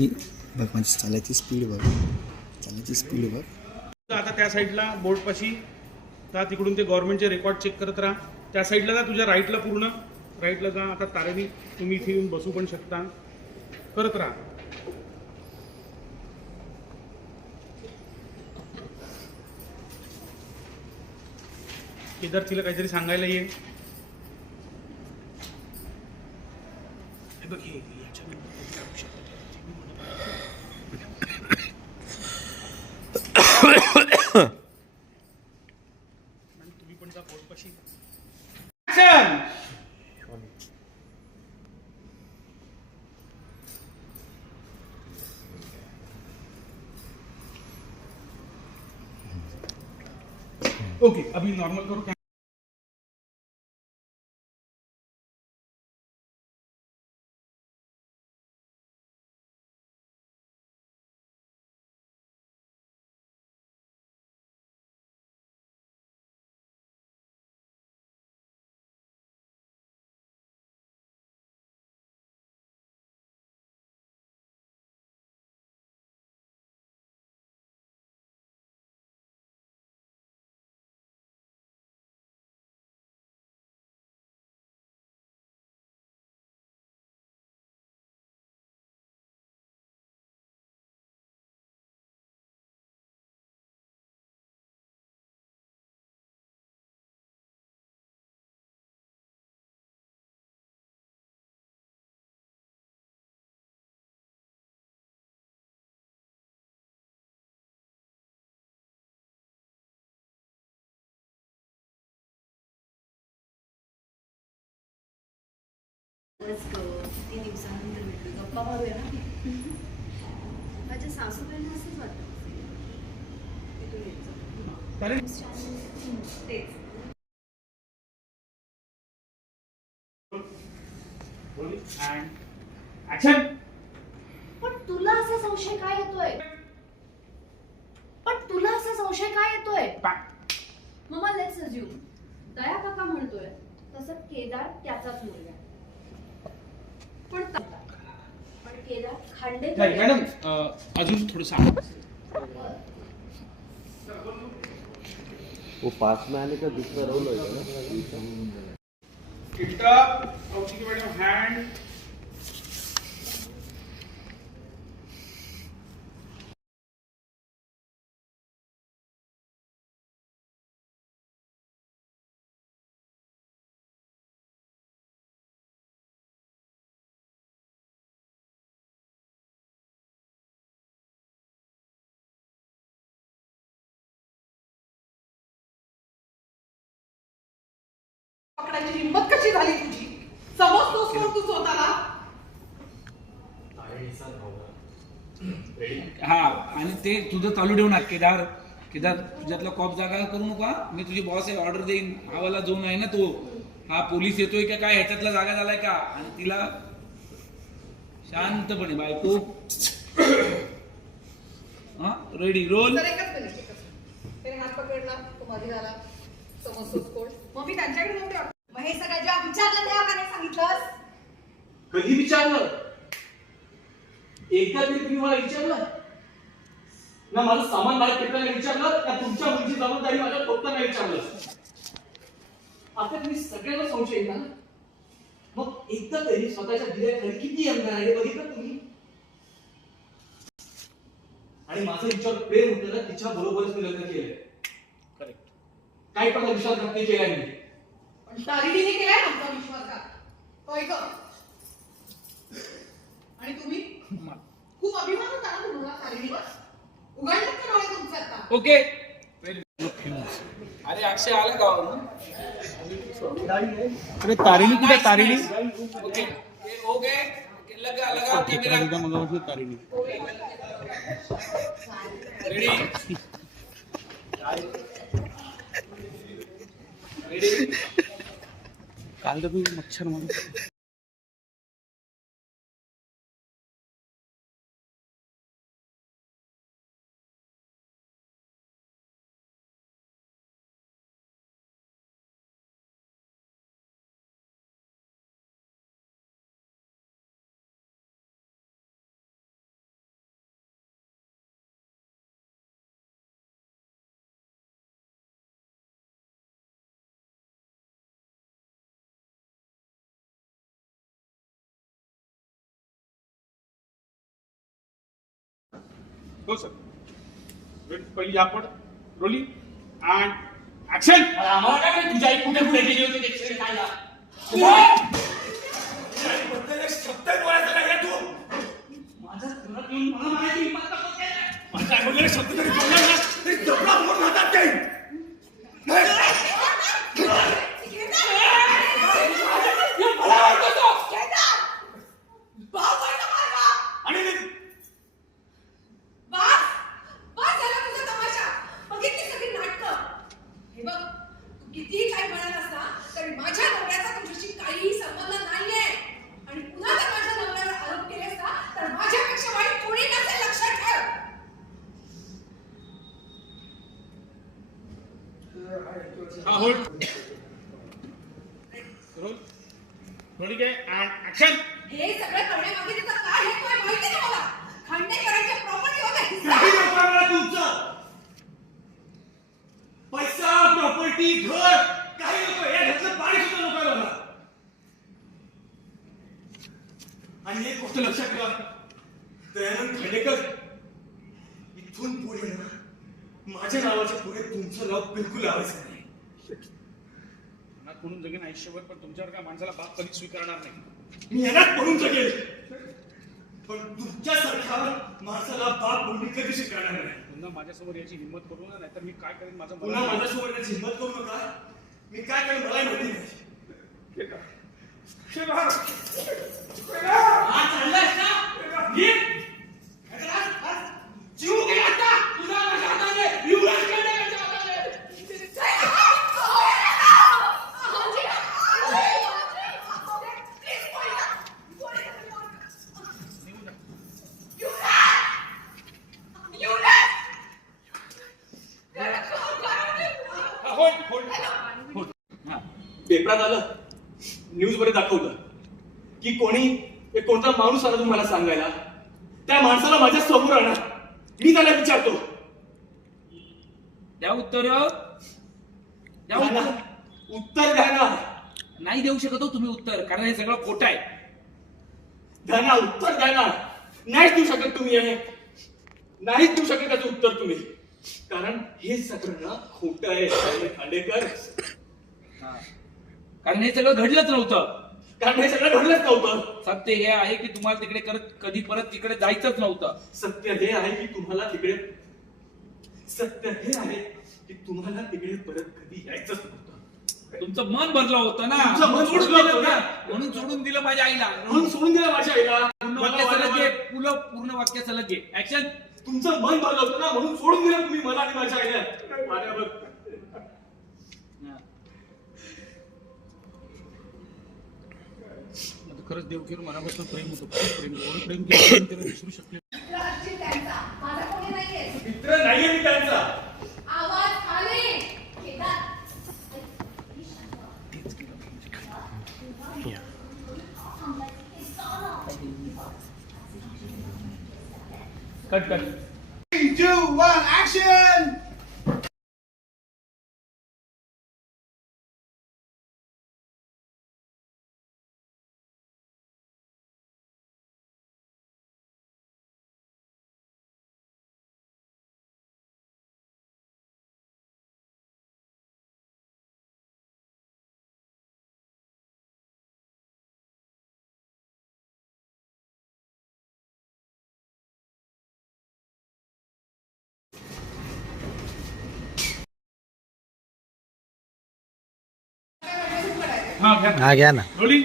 मी बघ माझी चालायची स्पीड बघ, चालायची स्पीड बघ. आता त्या साईडला बोर्डपाशी जा, तिकडून ते गव्हर्नमेंटचे रेकॉर्ड चेक करत राहा. त्या साईडला जा, तुझ्या राईटला पूर्ण राईटला जा. आता तारेनी तुम्ही इथे येऊन बसू पण शकता. करत राहा. केदार तिला काहीतरी सांगायला ये. बघ हे तुम्ही पण जा बोर्डपाशी. ओके, अभी नॉर्मल करो. किती दिवसानंतर भेटलो, गप्पा मारूया ना. माझ्या सासूबाईंना असंच वाटतं की तू येत जा. तेच पण तुला असा संशय काय येतोय? मम्मा लेट्स अज्यूम दया काका म्हणतोय तसं केदार त्याचाच मुलगा आहे. पण केदार खांडेकर मॅडम अजून थोडंसं वो पास में आने का दूसरा रोल होगा ना. Madam hand. पकडायची हिंमत कशी झाली तुझी? समजतोस कोण तू स्वतःला? हा, आणि ते तुझं चालू ठेवू ना. केदार तुझ्यातला कॉप जागा करू नका. मी तुझी बॉस आहे, ऑर्डर देईन. हा वाला जो आहे ना तो, हा पोलीस येतोय का काय ह्याच्यातला जागा झालाय का. आणि तिला शांतपणे बायको. हा रेडी रोल. तर एकच मिनिट. त्याने हात पकडला, तो मध्ये झाला. समजतोस कोण? मग मी त्यांच्याकडे नव्हते. मग हे सगळं जेव्हा विचारलं तेव्हा का नाही सांगितलंस? कधी विचारलं? एकदा तरी तुम्ही मला विचारलं ना? माझं सामान बाहेर फेकताना विचारलं का? तुमच्या मुलीची जबाबदारी माझ्या फक्त नाही विचारलं. आता तुम्ही सगळ्यांना संशय येईल ना? मग एकदा तरी स्वतःच्या दिल्याखाली किती अंगार आहे बघितलं तुम्ही? आणि माझं विचार प्रेम होतं ना, तिच्या बरोबरच मी लग्न केलंय. करेक्ट. काही पण विश्वासघात नाही केलाय मी. पण तारिणीने केलाय आमचा विश्वासघात. होय ग. आणि तुम्ही खूप अभिमान होता ना तुम्हाला तारिणीवर. उघडलं का डोळे तुमचे आता? ओके. अरे अक्षय आला गावावरून. अरे तारिणी कुठे? Tarini okay okay. लगा लगा कॅमेरा. मग तारिणी रेडी रेडी. काल तर तुम्ही मच्छर मारून हो सर पहिली आपण रोलिंग अँड ऍक्शन. आम्हाला काय माहिती तुझी आई कुठे कुठे गेली होती ते खायला. बद्दल एक शब्द बोलायचा नाही तू. माझा घरात येऊन मला माहिती हिंमत नको केलं. माझ्या आईवडिलांनी शब्द तरी बोलला ना तरी दबला मोड खातात ते. कितीही काय म्हणाल असता तरी माझ्या नवऱ्याचा तुझ्याशी काहीही संबंध नाहीये. आणि पुन्हा जर माझ्या नवऱ्यावर आरोप केले असता तर माझ्यापेक्षा वाईट कोणी नसेल, लक्षात ठेव. हा hold role rolling and action. हे सगळं करण्यामागे तिचा काय हेतू आहे माहिती आहे मला. खांडेकरांच्या प्रॉपर्टी होता काही हिस्सा. नको आहे मला तुमचं. पैसा प्रॉपर्टी घर काही नको. या घरातलं पाणी सुद्धा नको आहे मला. आणि एक गोष्ट लक्षात ठेवा, दयानंद खांडेकर इथून पुढे ना माझ्या नावाच्या पुढे तुमचं नाव बिलकुल लावायचं नाही. अनाथ म्हणून जगेन आयुष्यभर पण तुमच्यावर माणसाला बाप कधीच स्वीकारणार नाही. मी येणार पडून जगेल पण तुमच्यासारख्या माणसाला बाप बोलणी कधी शिकणार नाही. पुन्हा माझ्यासमोर याची हिंमत करू नका, नाहीतर मी काय करेन माझं पुन्हा माझ्यासमोर येण्याची हिंमत करू नका. मी काय करेन मला माहिती नाही. हा, चाललायस ना? नीट. जीव गेला आता. तुझा माझ्या हाताने, युवराज खांडेकरच्या हाताने. पेपरात आलं, न्यूज मध्ये दाखवलं की कोणता माणूस आला तुम्हाला सांगायला. त्या माणसाला माझ्या समोर आणा. मी त्याला विचारतो. द्या उत्तर द्या द्या ना. उत्तर. उत्तर द्या ना. नाही देऊ शकत हो तुम्ही उत्तर, कारण हे सगळं खोटं आहे. द्या ना, उत्तर द्या ना. नाहीच देऊ शकत तुम्ही हे. नाहीच देऊ शकत त्याचं उत्तर तुम्ही, कारण हे सगळं ना खोटं आहे खांडेकर. कारण हे सगळं घडलंच नव्हतं. कारण हे सगळं घडलंच नव्हतं. सत्य हे आहे की तुम्हाला तिकडे कधी परत तिकडे जायचंच नव्हतं. सत्य हे आहे की तुम्हाला तिकडे परत कधी यायचंच नव्हतं. तुमचं मन भरलं होतं ना, तुमचं मन सोडून भरलं दिलं होतं ना. ना. म्हणून सोडून दिलं माझ्या आईला. म्हणून सोडून दिलं माझ्या आईला. पूर्ण वाक्य सलग घे. पूर्ण वाक्य सलग घे. ऍक्शन. तुमचं मन भरलं होतं ना, म्हणून सोडून दिलं तुम्ही मला आणि माझ्या आईला. माझ्यावर खरंच देवखेर मनापासून प्रेम होतं. प्रेम एवढं प्रेम केलं त्याला विसरू शकले. त्यांचा माझा कोणी नाहीये. मित्र नाहीये मी त्यांचा. आवाज खाली. केदार. Cut 3, 2, 1, action. हा घ्या हा घ्या ना. रोलिंग